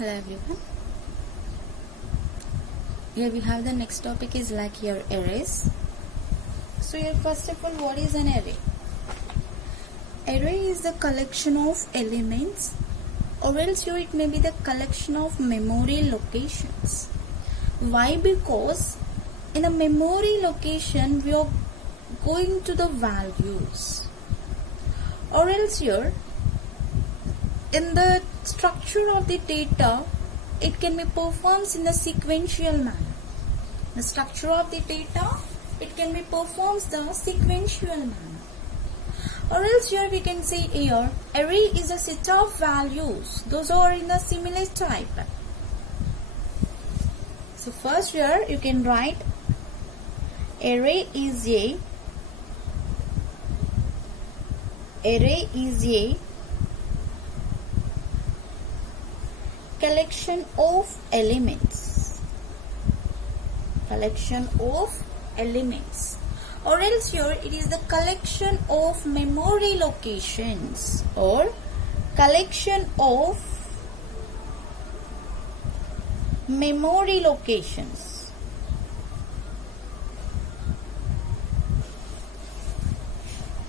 Hello everyone. Here we have the next topic is like your arrays. So here first of all, what is an array? Array is the collection of elements, or else here it may be the collection of memory locations. Why? Because in a memory location we are going to the values, or else here in the structure of the data it can be performed in a sequential manner. The structure of the data, it can be performed the sequential manner. Or else here we can say here array is a set of values, those are in a similar type. So first here you can write array is a collection of elements, or else here it is the collection of memory locations or collection of memory locations.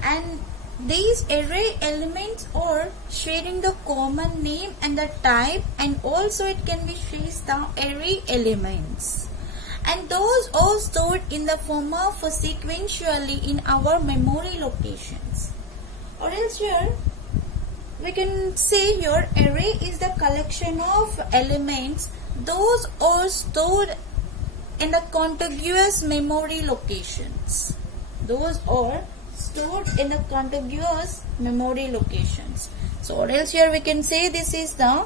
And these array elements are sharing the common name and the type, and also it can be shares the array elements, and those are stored in the form of sequentially in our memory locations. Or else here we can say here array is the collection of elements, those are stored in the contiguous memory locations. Those are stored in the contiguous memory locations. So or else here we can say this is the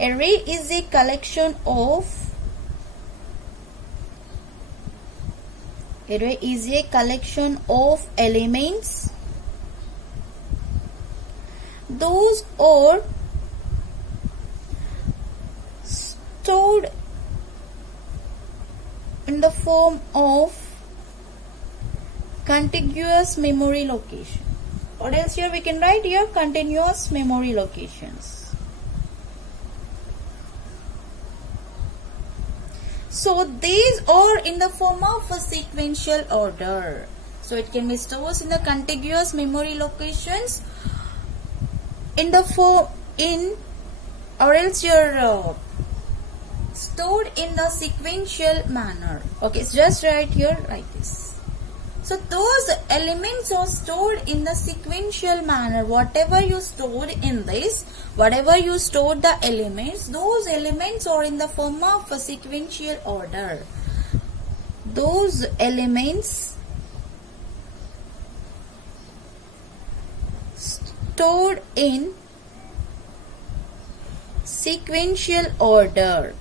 array is a collection of elements, those are stored in the form of contiguous memory location. Or else here we can write here continuous memory locations. So these are in the form of a sequential order. So it can be stored in the contiguous memory locations in the or else you're stored in the sequential manner. Okay, so just write here like this. So those elements are stored in the sequential manner. Whatever you stored in this, whatever you stored the elements, those elements are in the form of a sequential order. Those elements stored in sequential order.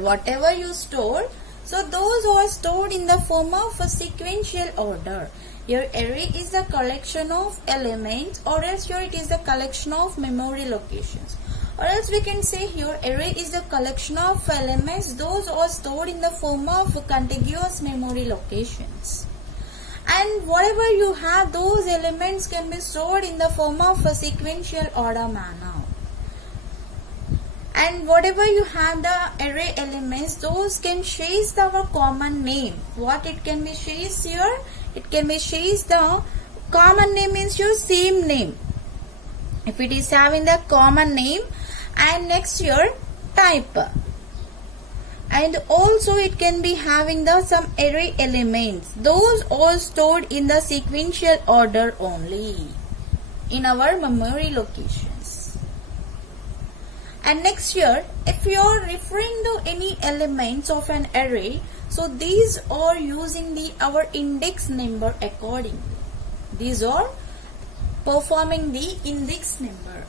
Whatever you stored, so those are stored in the form of a sequential order. Your array is the collection of elements, or else here it is the collection of memory locations. Or else we can say here array is the collection of elements, those are stored in the form of contiguous memory locations. And whatever you have, those elements can be stored in the form of a sequential order manner. And whatever you have the array elements, those can shares our common name. What it can be shares here? It can be shares the common name means your same name. If it is having the common name, and next here type. And also it can be having the some array elements. Those are stored in the sequential order only in our memory locations. And next here, if you are referring to any elements of an array, so these are using our index number accordingly. These are performing the index number.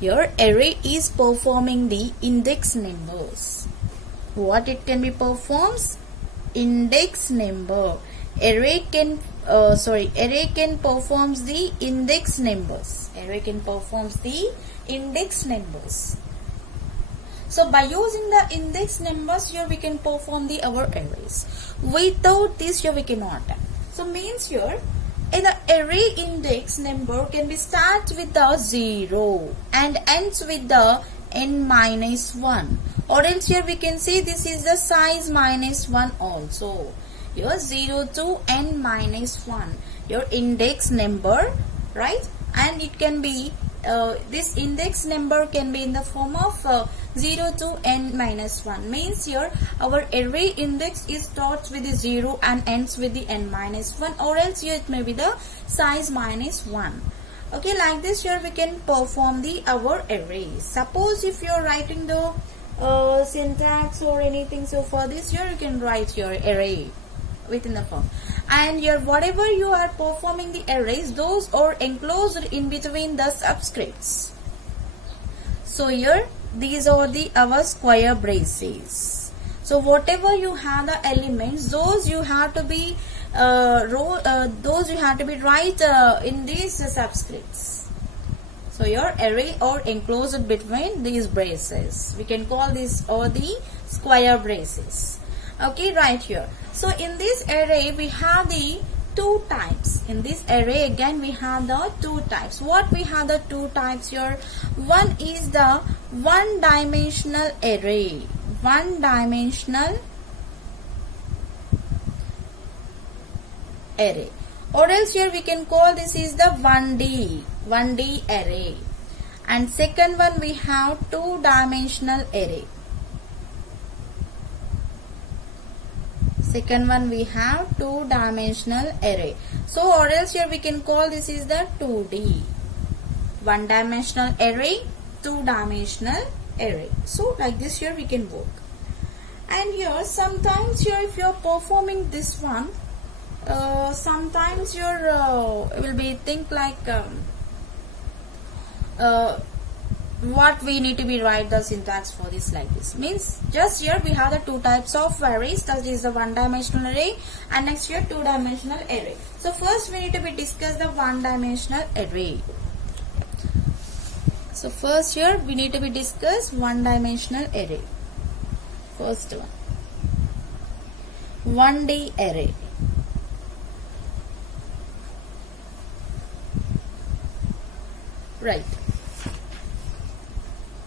Your array is performing the index numbers. What it can be performs? Index number. Array can performs the index numbers. Array can performs the index numbers. So by using the index numbers here we can perform our arrays. Without this here we cannot. So means here In the array, index number can be start with the 0 and ends with the n minus 1, or else here we can say this is the size minus 1 also. Your 0 to n minus 1, your index number, right? And it can be this index number can be in the form of 0 to n minus 1, means here our array index is starts with the 0 and ends with the n minus 1, or else here it may be the size minus 1. Okay, like this here we can perform the our array. Suppose if you are writing the syntax or anything, so for this here you can write your array within the form, and your whatever you are performing the arrays, those are enclosed in between the subscripts. So here these are the our square braces. So whatever you have the elements, those you have to be those you have to be right in these subscripts. So your array are enclosed between these braces. We can call this or the square braces. Okay, right here. So in this array we have the two types. In this array again we have the two types. What we have the two types here? One is the one dimensional array. One dimensional array. Or else here we can call this is the 1D array. And second one we have two dimensional array. Second one we have two dimensional array. So or else here we can call this is the 2D. One dimensional array, two dimensional array. So like this here we can work. And here sometimes here if you are performing this one, sometimes your will be think like what we need to be write the syntax for this like this, means just here we have the two types of arrays, that is the one dimensional array and next here two dimensional array. So first we need to be discuss the one dimensional array. So first here we need to be discuss one dimensional array. First one 1D array. Right.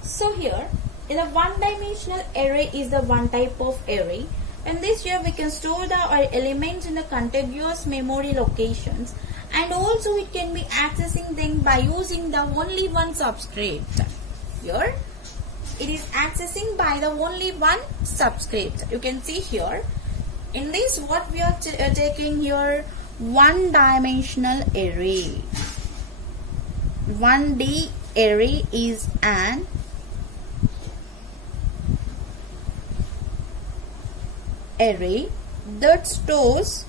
So here in a one dimensional array is the one type of array, and this here we can store the elements in the contiguous memory locations, and also it can be accessing them by using the only one subscript. Here it is accessing by the only one subscript. You can see here in this what we are taking here, one dimensional array. 1D array is an array that stores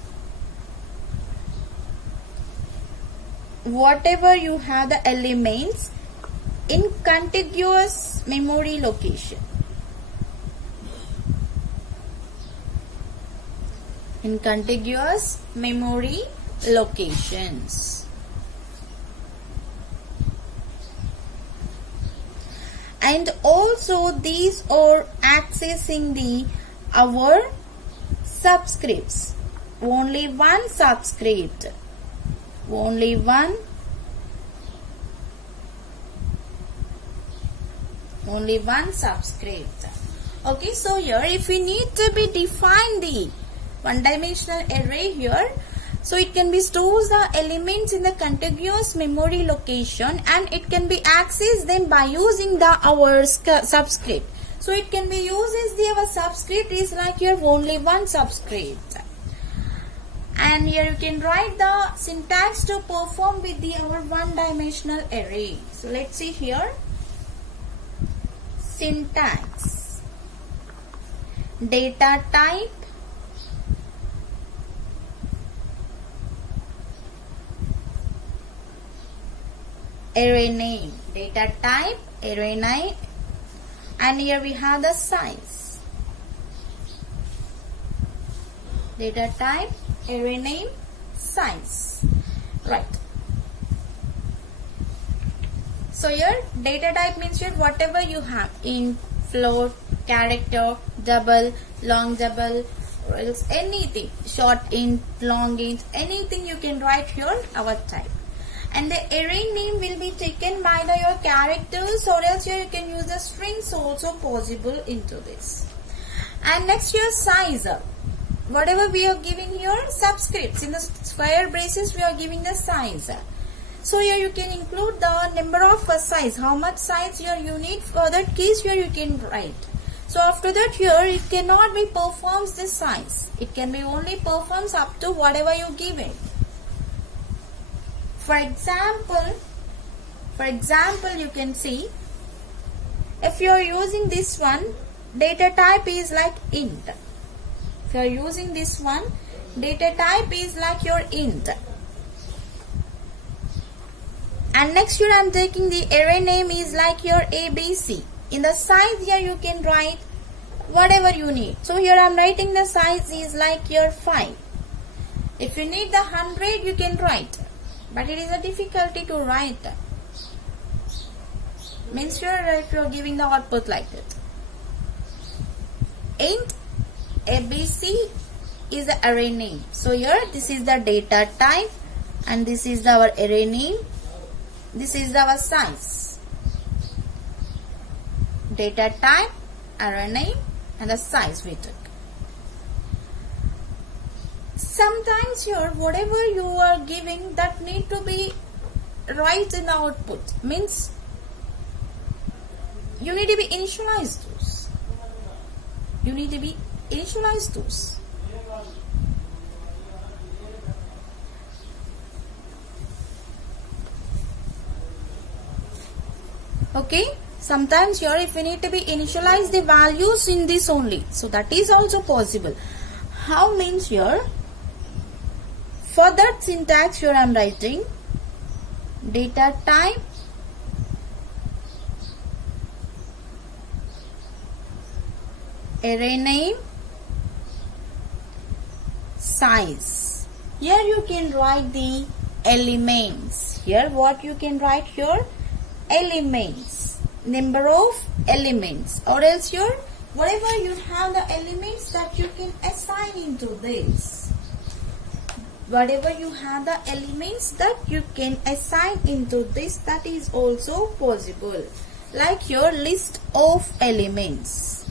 whatever you have the elements in contiguous memory location. In contiguous memory locations. And also these are accessing the our subscripts. Only one subscript. Only one subscript. Okay, so here if we need to be define the one dimensional array here, so it can be stores the elements in the contiguous memory location, and it can be accessed them by using the our subscript. So it can be used as the our subscript is like here only one subscript. And here you can write the syntax to perform with the our one dimensional array. So let's see here. Syntax. Data type. Array name. Data type, array name, and here we have the size. Data type, array name, size. Right. So here data type means here whatever you have in float, character, double, long double, or else anything, short int, long int, anything you can write here our type. And the array name will be taken by your characters, or else here you can use the strings also possible into this. And next your size, whatever we are giving here subscripts, in the square braces we are giving the size. So here you can include the number of size, how much size here you need. For that case here you can write. So after that here it cannot be performs this size, it can be only performs up to whatever you give it. For example you can see, if you are using this one, data type is like int. If you are using this one, data type is like your int. And next here I am taking the array name is like your ABC. In the size here you can write whatever you need. So here I am writing the size is like your 5. If you need the 100 you can write, but it is a difficulty to write. Means here if you are giving the output like that. Int ABC is the array name. So here this is the data type and this is our array name. This is our size. Data type, array name and the size we took. Sometimes here whatever you are giving that need to be right in the output. Means you need to be initialized those. You need to be initialized those. Okay, sometimes here if we need to be initialize the values in this only, so that is also possible. How means here, for that syntax here I am writing data type, array name, size. Here you can write the elements. Here what you can write here, elements, number of elements, or else here whatever you have the elements that you can assign into this. Whatever you have the elements that you can assign into this, that is also possible. Like your list of elements.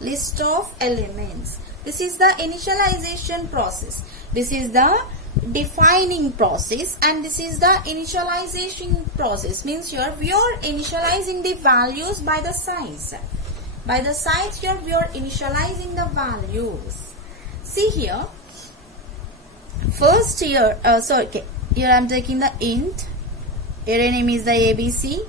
List of elements. This is the initialization process. This is the defining process and this is the initialization process. Means here we are initializing the values by the size. By the size here we are initializing the values. See here. First here, here I am taking the int. Array name is the ABC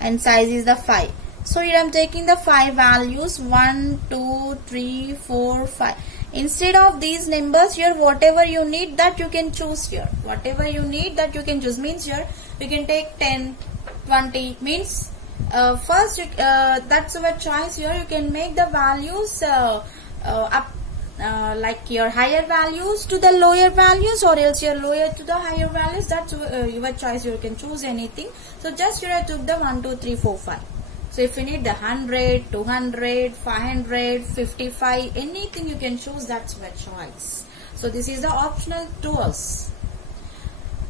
and size is the 5. So here I am taking the 5 values 1, 2, 3, 4, 5. Instead of these numbers here whatever you need that you can choose here. Whatever you need that you can choose. Means here you can take 10, 20. Means first that's our choice here. You can make the values up like your higher values to the lower values, or else your lower to the higher values. That's your choice. You can choose anything. So just here I took the 1, 2, 3, 4, 5. So if you need the 100, 200, 500, 55, anything you can choose, that's your choice. So this is the optional to us.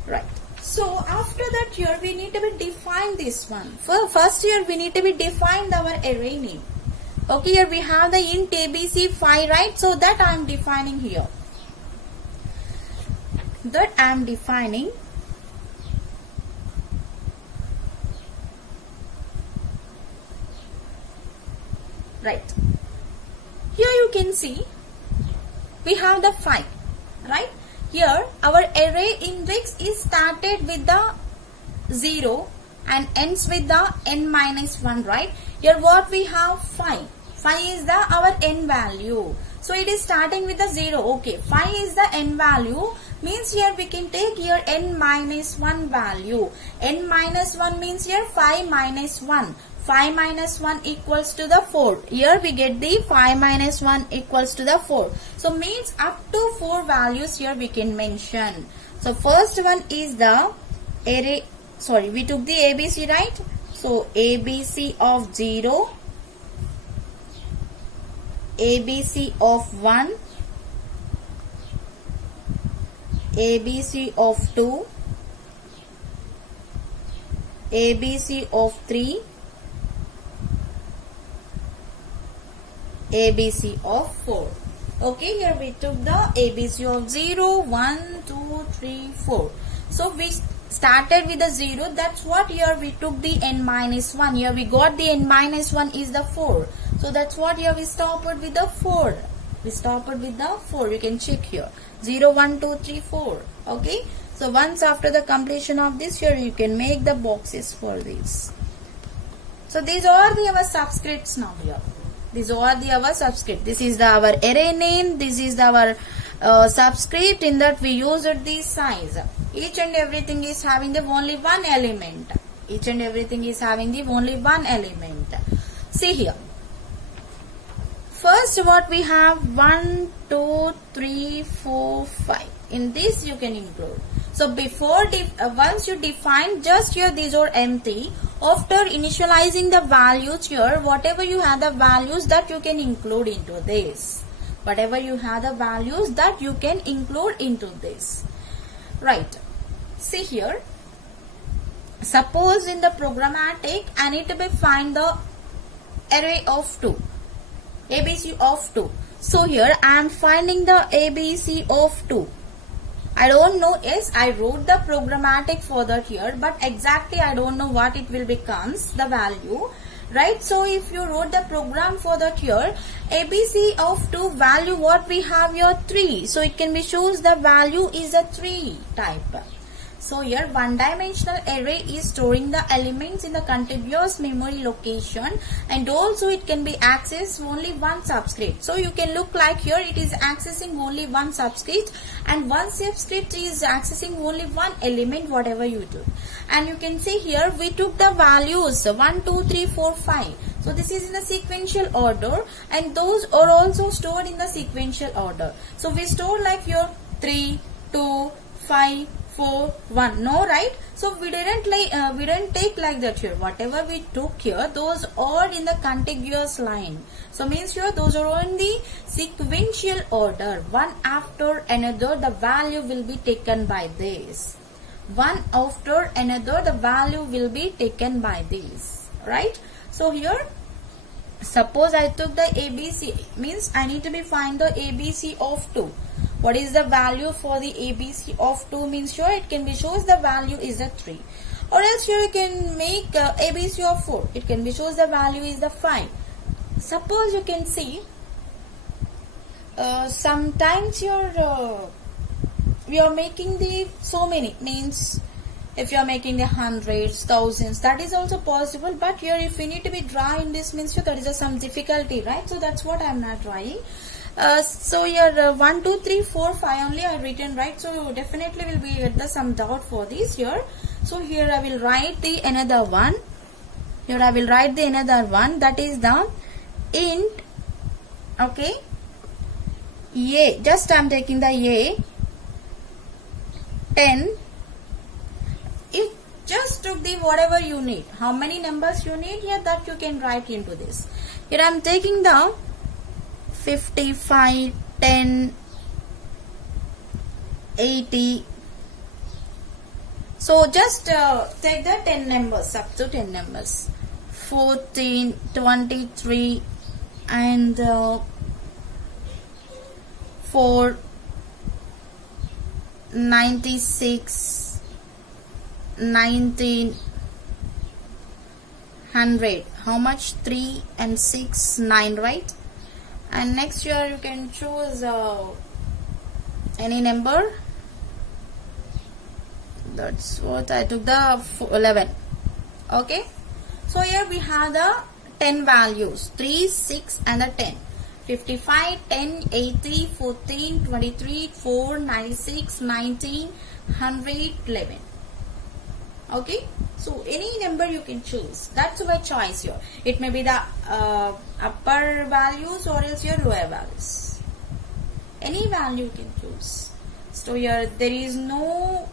Right. So after that here we need to be define this one. First here we need to be define our array name. Okay, here we have the int ABC 5, right? So that I am defining here. That I am defining. Right. Here you can see we have the 5, right? Here our array index is started with the 0 and ends with the n minus 1, right? Here what we have 5. 5 is the our n value. So it is starting with the 0. Okay, 5 is the n value. Means here we can take here n minus 1 value. N minus 1 means here 5 minus 1. 5 minus 1 equals to the 4. Here we get the 5 minus 1 equals to the 4. So means up to 4 values here we can mention. So first one is the array. Sorry, we took the ABC, right? So ABC of 0, ABC of 1, ABC of 2, ABC of 3, ABC of 4. Okay, here we took the ABC of 0, 1, 2, 3, 4. So we started with the 0. That's what here we took the n minus 1. Here we got the n minus 1 is the 4. So that's what here we stopped with the 4. We stopped with the 4. You can check here. 0, 1, 2, 3, 4. Okay. So once after the completion of this, here you can make the boxes for this. So these are the our subscripts now here. These are the our subscript. This is the our array name. This is our subscript. In that we used the size. Each and everything is having the only one element. Each and everything is having the only one element. See here. First what we have 1, 2, 3, 4, 5. In this you can include. So before once you define just here these are empty. After initializing the values here, whatever you have the values that you can include into this. Whatever you have the values that you can include into this. Right. See here. Suppose in the programmatic I need to find the array of 2. ABC of 2. So here I am finding the ABC of 2. I don't know, yes, I wrote the programmatic for that here, but exactly I don't know what it will becomes, the value, right? So if you wrote the program for that here, ABC of 2 value what we have here 3. So it can be shows the value is a 3 type. So here one dimensional array is storing the elements in the contiguous memory location, and also it can be accessed only one subscript. So you can look like here it is accessing only one subscript, and one subscript is accessing only one element whatever you do. And you can see here we took the values 1, 2, 3, 4, 5. So this is in the sequential order, and those are also stored in the sequential order. So we store like here 3, 2, 5, 4, 1. No, right? So we didn't take like that here. Whatever we took here, those are in the contiguous line. So means here those are in the sequential order. One after another, the value will be taken by this. One after another, the value will be taken by this. Right? So here, suppose I took the ABC, means I need to be find the ABC of 2. What is the value for the ABC of 2 means here it can be shows the value is the 3. Or else here you can make ABC of 4. It can be shows the value is the 5. Suppose you can see sometimes you are making the so many, means if you are making the hundreds, thousands, that is also possible. But here if you need to be drawing this means here there is some difficulty, right? So that's what I am not drawing. So here 1, 2, 3, 4, 5 only I written, right? So definitely will be get some doubt for this here. So here I will write the another one. Here I will write the another one, that is the int, okay, a. Just I am taking the a 10. It just took the whatever you need. How many numbers you need here, that you can write into this. Here I am taking the 55, 10, 80. So just take the 10 numbers, up to 10 numbers. 14, 23 and 4, 96, 19, 100. How much? 3 and 6, 9, right? And next here you can choose any number. That's what I took, the 11. Okay. So here we have the 10 values, 3, 6 and the 10. 55, 10, 80, 14, 23, 4, 96, 19, 100, 11. Okay. So any number you can choose. That's my choice here. It may be the upper values or else your lower values. Any value you can choose. So here there is no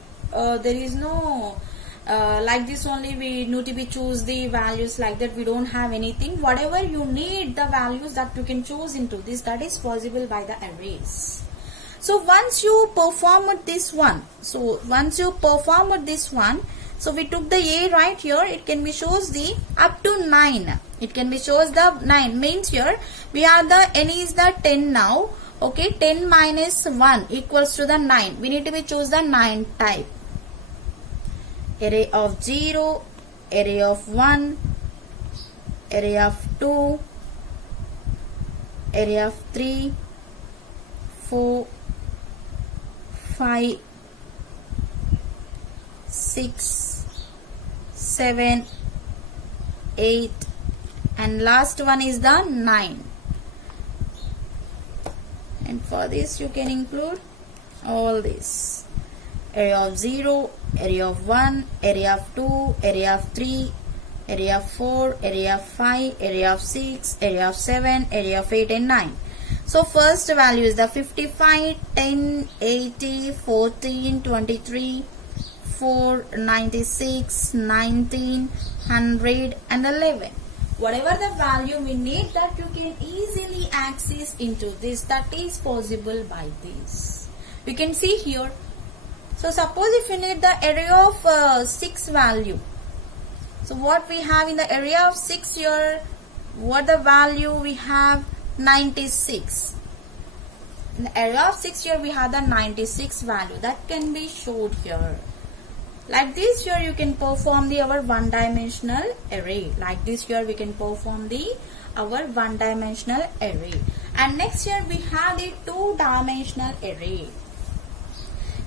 like this only we need to be choose the values, like that we don't have anything. Whatever you need the values that you can choose into this, that is possible by the arrays. So once you performed this one, so we took the A right here, it can be shows the up to 9. It can be shows the 9 means here we have the n is the 10 now. Okay, 10 minus 1 equals to the 9. We need to be choose the 9 type. Array of 0, array of 1, array of 2, array of 3, 4, 5, 6, 7, 8, and last one is the 9. And for this you can include all this. Array of 0, array of 1, array of 2, array of 3, array of 4, array of 5, array of 6, array of 7, array of 8 and 9. So first value is the 55, 10, 80, 14, 23, 4, 96, 19, 100 and 11. Whatever the value we need, that you can easily access into this, that is possible by this. You can see here. So suppose if you need the array of 6 value. So what we have in the array of 6 here, what the value we have? 96. In the array of 6 here we have the 96 value that can be showed here. Like this here you can perform the our one dimensional array. Like this here we can perform the our one dimensional array. And next here we have the two dimensional array.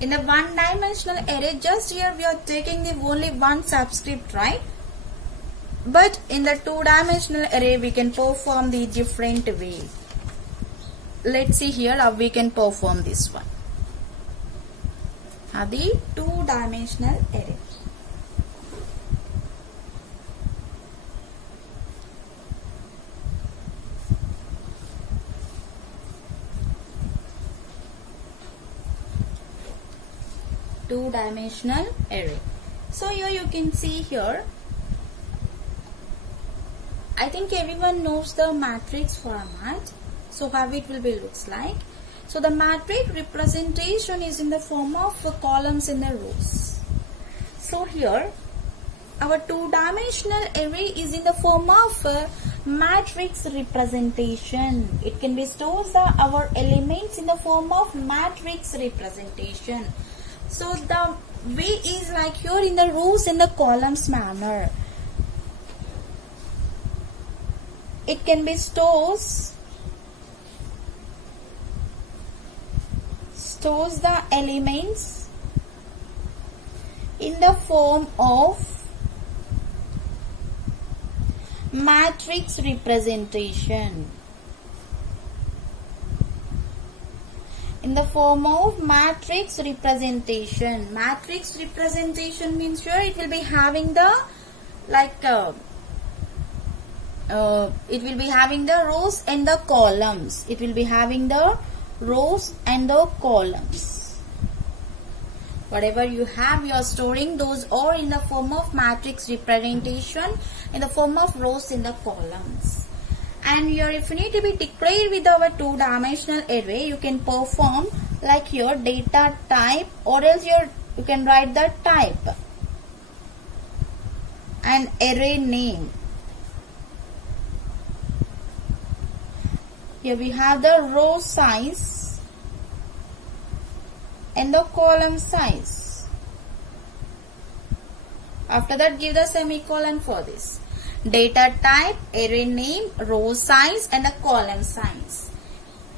In the one dimensional array, just here we are taking the only one subscript, right? But in the two dimensional array we can perform the different way. Let's see here how we can perform this one. The two dimensional array. Two-dimensional array. So here you can see here, I think everyone knows the matrix format. So how it will be looks like. So the matrix representation is in the form of columns in the rows. So here our two-dimensional array is in the form of matrix representation. It can be stores our elements in the form of matrix representation. So the way is like here in the rows in the columns manner. It can be stores the elements in the form of matrix representation. In the form of matrix representation. Matrix representation means here it will be having the it will be having the rows and the columns. It will be having the rows and the columns. Whatever you have, you are storing those or in the form of matrix representation in the form of rows in the columns. And here if you need to be declared with our two-dimensional array, you can perform like here data type, or else you can write the type and array name. Here we have the row size and the column size. After that give the semicolon for this. Data type, array name, row size and the column size.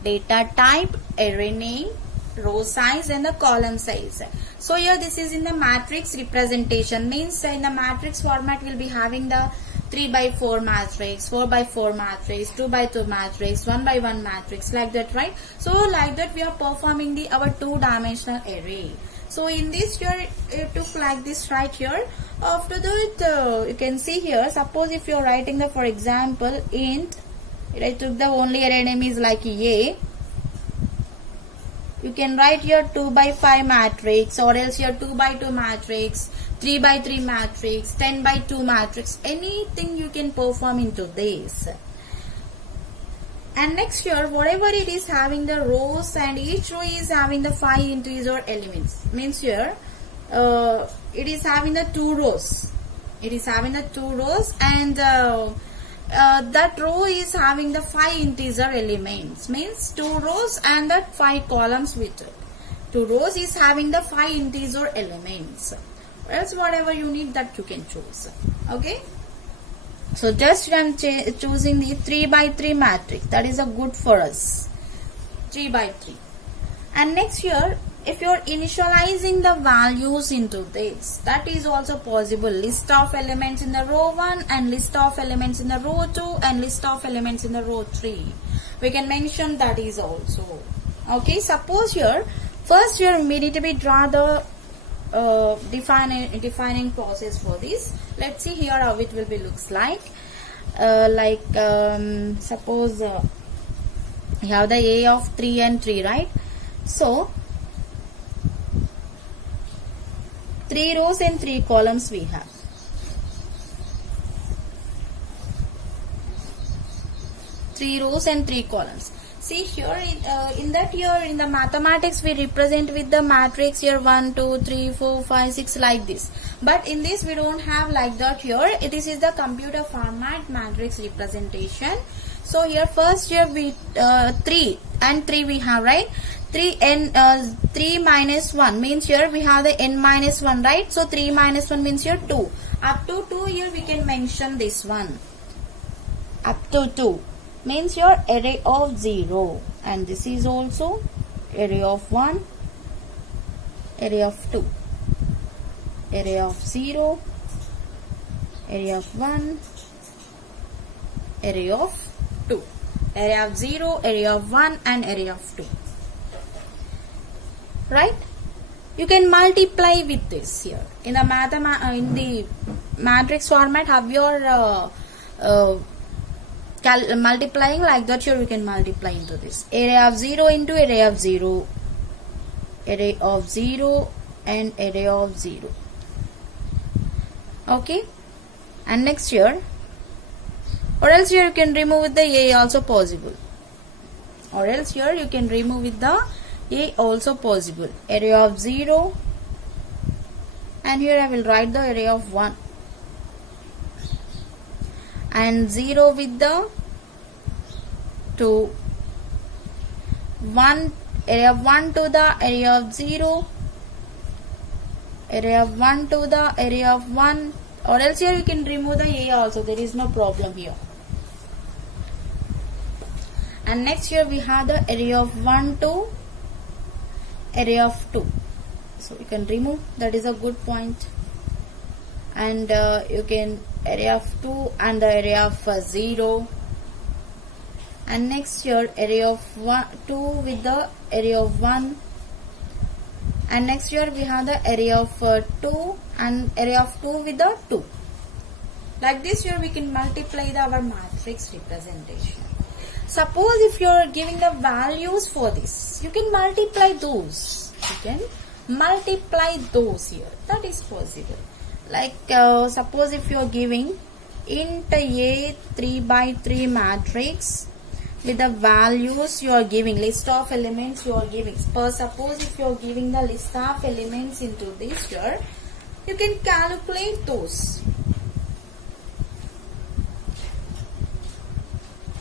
Data type, array name, row size and the column size. So here this is in the matrix representation, means in the matrix format will be having the 3x4 matrix, 4x4 matrix, 2x2 matrix, 1x1 matrix, like that, right? So like that we are performing our two-dimensional array. So in this here it took like this right here. After that you can see here, suppose if you are writing the, for example, int, I took the only array name is like A. You can write here 2x5 matrix, or else here 2x2 matrix, 3 by 3 matrix, 10 by 2 matrix, anything you can perform into this. And next here, whatever it is having the rows, and each row is having the 5 integer elements. Means here, it is having the 2 rows. It is having the 2 rows, and that row is having the 5 integer elements. Means 2 rows and that 5 columns with it. 2 rows is having the 5 integer elements. Else whatever you need, that you can choose. Okay. So just I am choosing the 3 by 3 matrix. That is a good for us. 3 by 3. And next here, if you are initializing the values into this, that is also possible. List of elements in the row 1 and list of elements in the row 2 and list of elements in the row 3. We can mention that is also. Okay, suppose here, first here we need to be draw the defining process for this. Let's see here how it will be looks like. Suppose you have the A of 3 and 3, right? So 3 rows and 3 columns we have. Three rows and 3 columns. See here, in the mathematics we represent with the matrix here 1, 2, 3, 4, 5, 6 like this. But in this we don't have like that here. This is the computer format matrix representation. So here first here we 3 and 3 we have, right? 3 minus 1 means here we have the n minus 1, right? So 3 minus 1 means here 2. Up to 2 here we can mention this one. Up to 2. Means your array of 0, and this is also array of 1, array of 2, array of 0, array of 1, array of 2, array of 0, array of 1 and array of 2. Right? You can multiply with this here. In the matrix format, have your multiplying like that here we can multiply into this. Array of 0 into array of 0, array of 0 and array of 0. Okay. And next here, or else here you can remove with the A also possible. Or else here you can remove with the A also possible. Array of 0, and here I will write the array of 1. And 0 with the 2, 1, array of 1 to the array of 0, array of 1 to the array of 1, or else here you can remove the A also, there is no problem here. And next here we have the array of 1 to array of 2. So you can remove, that is a good point. And you can array of 2 and the array of 0, and next here array of 2 with the array of 1, and next here we have the array of 2 and array of 2 with the 2. Like this here we can multiply our matrix representation. Suppose if you are giving the values for this, you can multiply those. You can multiply those here. That is possible. Like suppose if you are giving int A 3 by 3 matrix with the values you are giving, list of elements you are giving. Suppose if you are giving the list of elements into this here, you can calculate those.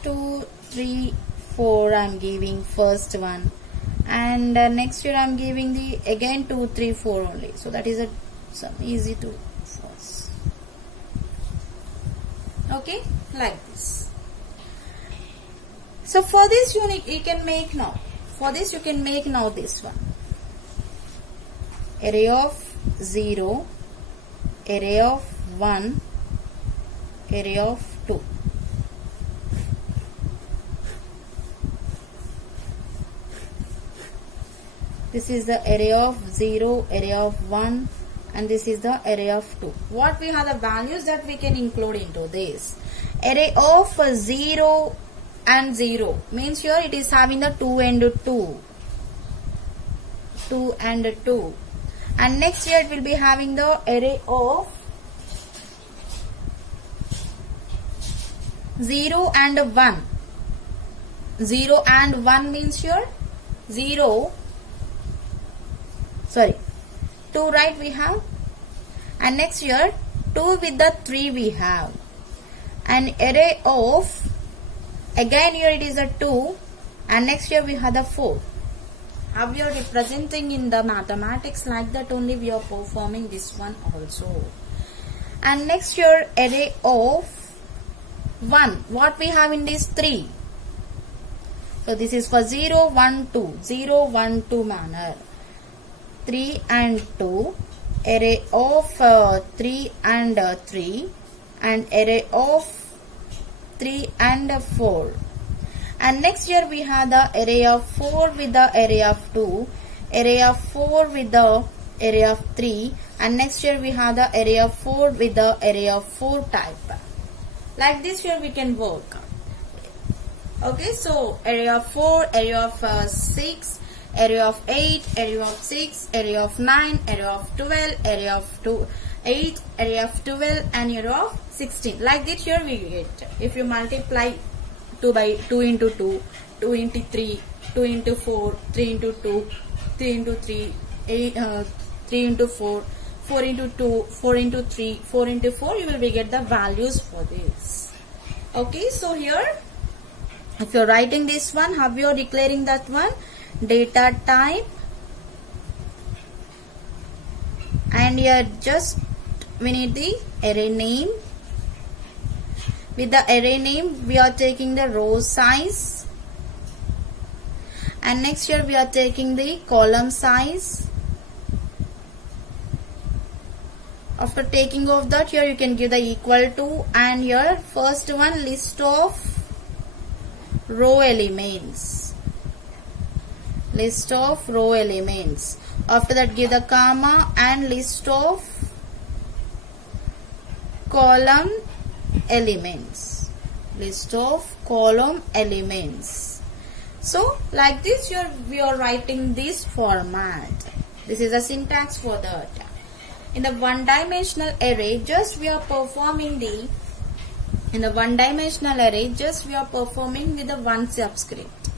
2, 3, 4 I am giving first one, and next year I am giving the again 2, 3, 4 only. So that is some easy to force. Okay, like this. So for this you can make now. For this you can make now this one. Array of 0, array of 1, array of 2. This is the array of 0, array of 1, and this is the array of 2. What we have the values that we can include into this. Array of 0 and 0 means here it is having the 2 and 2. 2 and 2. And next here it will be having the array of 0 and 1. 0 and 1 means here 0, sorry, 2, right, we have. And next here 2 with the 3 we have. An array of, again here it is a 2, and next here we have the 4. How we are representing in the mathematics, like that only we are performing this one also. And next here array of 1, what we have in this 3. So this is for 0, 1, 2, 0, 1, 2 manner. 3 and 2, array of 3 and 3, and array of 3 and 4. And next here we have the array of 4 with the array of 2, array of 4 with the array of 3, and next here we have the array of 4 with the array of 4 type. Like this here we can work. Okay, so array of 4, array of 6, array of 8, array of 6, array of 9, array of 12, array of 8, array of 12, and array of 16. Like that here we get. If you multiply 2 by 2 into 2, 2 into 3, 2 into 4, 3 into 2, 3 into 3, 3 into 4, 4 into 2, 4 into 3, 4 into 4, you will be get the values for this. Okay, so here if you are writing this one, how you are declaring that one? Data type, and here just we need the array name. With the array name we are taking the row size, and next here we are taking the column size. After taking off that, here you can give the equal to, and here first one list of row elements, list of row elements. After that give the comma and list of column elements, list of column elements. So like this here we are writing this format. This is a syntax for that. In the one dimensional array, just we are performing the, in the one dimensional array just we are performing with the one subscript.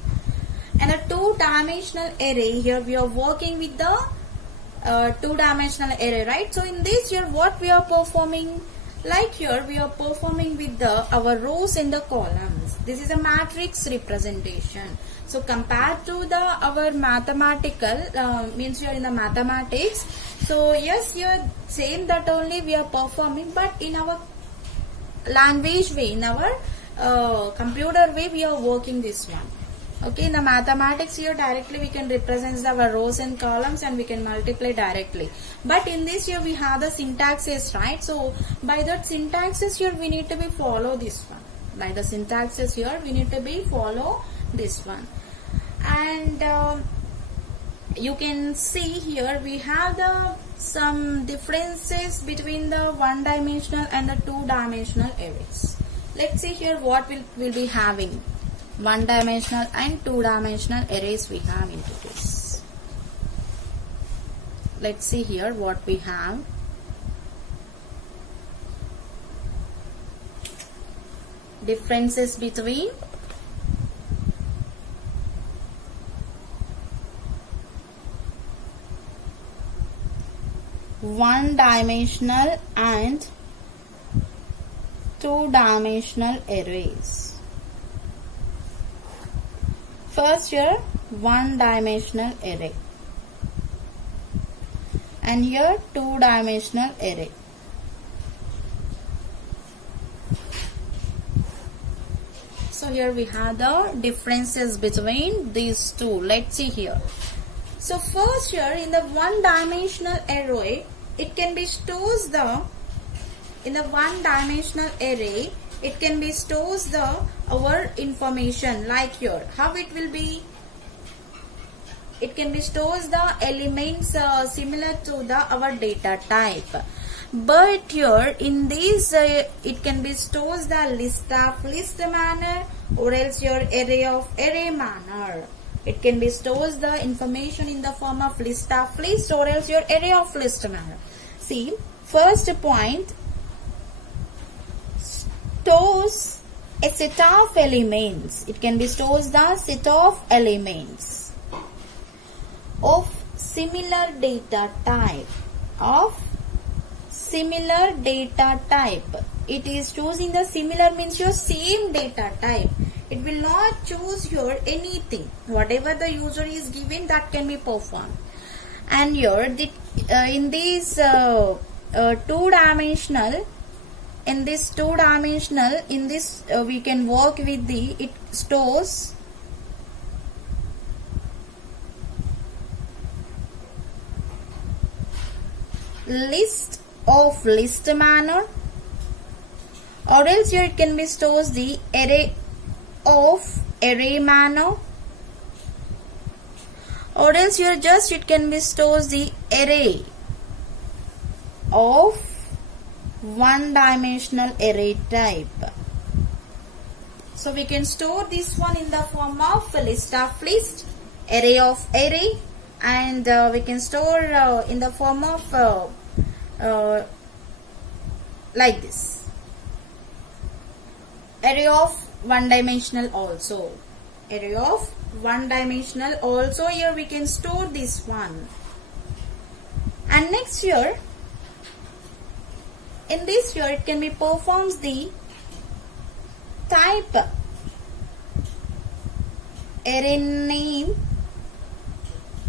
And a two dimensional array, here we are working with the two dimensional array, right? So in this here what we are performing, like here we are performing with the our rows in the columns. This is a matrix representation. So compared to the our mathematical means here in the mathematics, so yes, here same that only we are performing, but in our language way, in our computer way we are working this one. Okay, in the mathematics here directly we can represent our rows and columns and we can multiply directly. But in this here we have the syntaxes, right? So by that syntaxes here we need to be follow this one. By the syntaxes here we need to be follow this one. And you can see here we have the some differences between the one dimensional and the two dimensional arrays. Let's see here what we'll be having. One dimensional and two dimensional arrays we have into this. Let's see here what we have. Differences between one dimensional and two dimensional arrays. First here one dimensional array and here two dimensional array. So here we have the differences between these two. Let's see here. So first here in the one dimensional array, it can be stores the, in the one dimensional array it can be stores the our information, like here how it will be, it can be stores the elements similar to the our data type. But here in this it can be stores the list of list manner or else your array of array manner. It can be stores the information in the form of list of list or else your array of list manner. See, first point, stores a set of elements. It can be stores the set of elements of similar data type. Of similar data type. It is choosing the similar means your same data type. It will not choose your anything. Whatever the user is given, that can be performed. And here in this two-dimensional, we can work with it stores list of list manner, or else here it can be stores the array of array manner, or else here just it can be stores the array of one-dimensional array type. So we can store this one in the form of list of list, array of array, and we can store in the form of like this, array of one-dimensional also. Array of one-dimensional also, here we can store this one. And next here, in this here it can be performs the type array name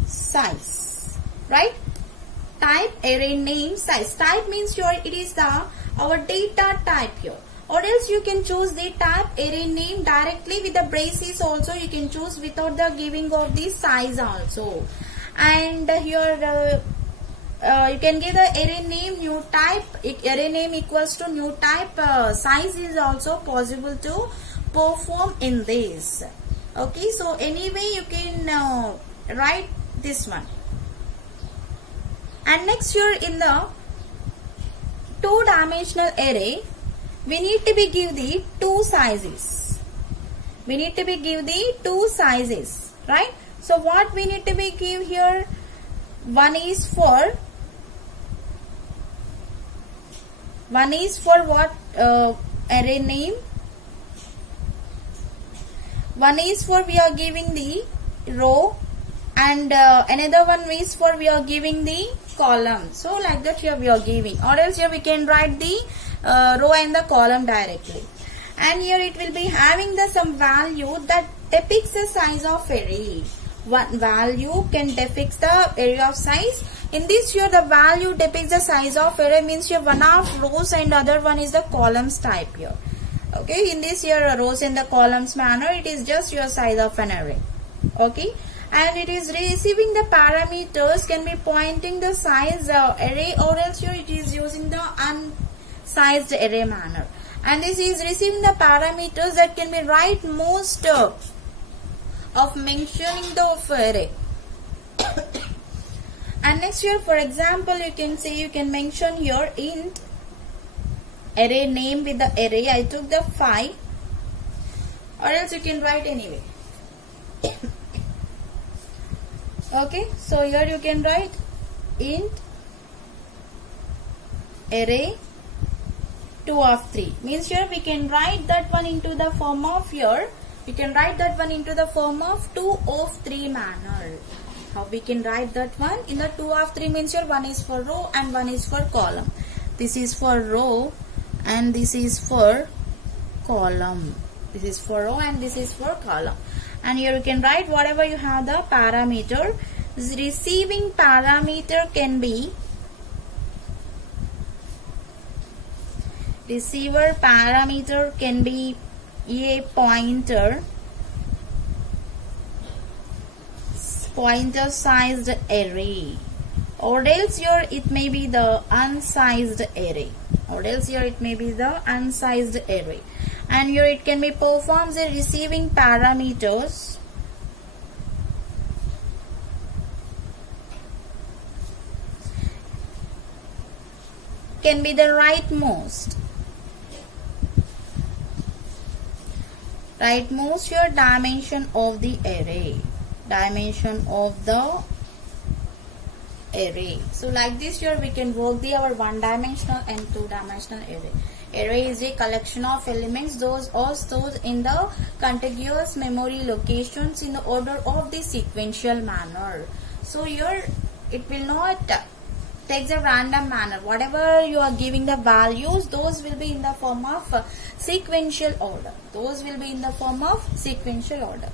size, right? Type array name size. Type means here it is our data type here, or else you can choose the type array name directly with the braces also. You can choose without the giving of the size also. And here you can give the array name new type, array name equals to new type, size is also possible to perform in this. Okay, so anyway you can write this one. And next here in the two-dimensional array, we need to be give the two sizes. We need to be give the two sizes, right? So what we need to be give here, one is for what array name, one is for we are giving the row, and another one is for we are giving the column. So like that here we are giving, or else here we can write the row and the column directly. And here it will be having the some value that depicts the size of array. One value can depict the area of size. In this here the value depicts the size of array, means here one of rows and other one is the columns type here. Okay, in this here rows and the columns manner, it is just your size of an array. Okay, and it is receiving the parameters, can be pointing the size array, or else here it is using the unsized array manner. And this is receiving the parameters that can be right most of mentioning the array. And next here, for example, you can say, you can mention here int array name with the array. I took the 5, or else you can write anyway. Okay, so here you can write int array 2 of 3, means here we can write that one into the form of here, we can write that one into the form of 2 of 3 manner. How we can write that one? In the 2 of 3 means here one is for row and one is for column. This is for row and this is for column. This is for row and this is for column. And here you can write whatever you have the parameter. This receiving parameter can be, receiver parameter can be a pointer sized array, or else here it may be the unsized array, or else here it may be the unsized array. And here it can be performs the receiving parameters can be the rightmost here dimension of the array. dimension of the array. So like this here we can work our one dimensional and two dimensional array. Array is a collection of elements those are stored in the contiguous memory locations in the order of the sequential manner. So here it will not take the random manner. Whatever you are giving the values, those will be in the form of sequential order. Those will be in the form of sequential order.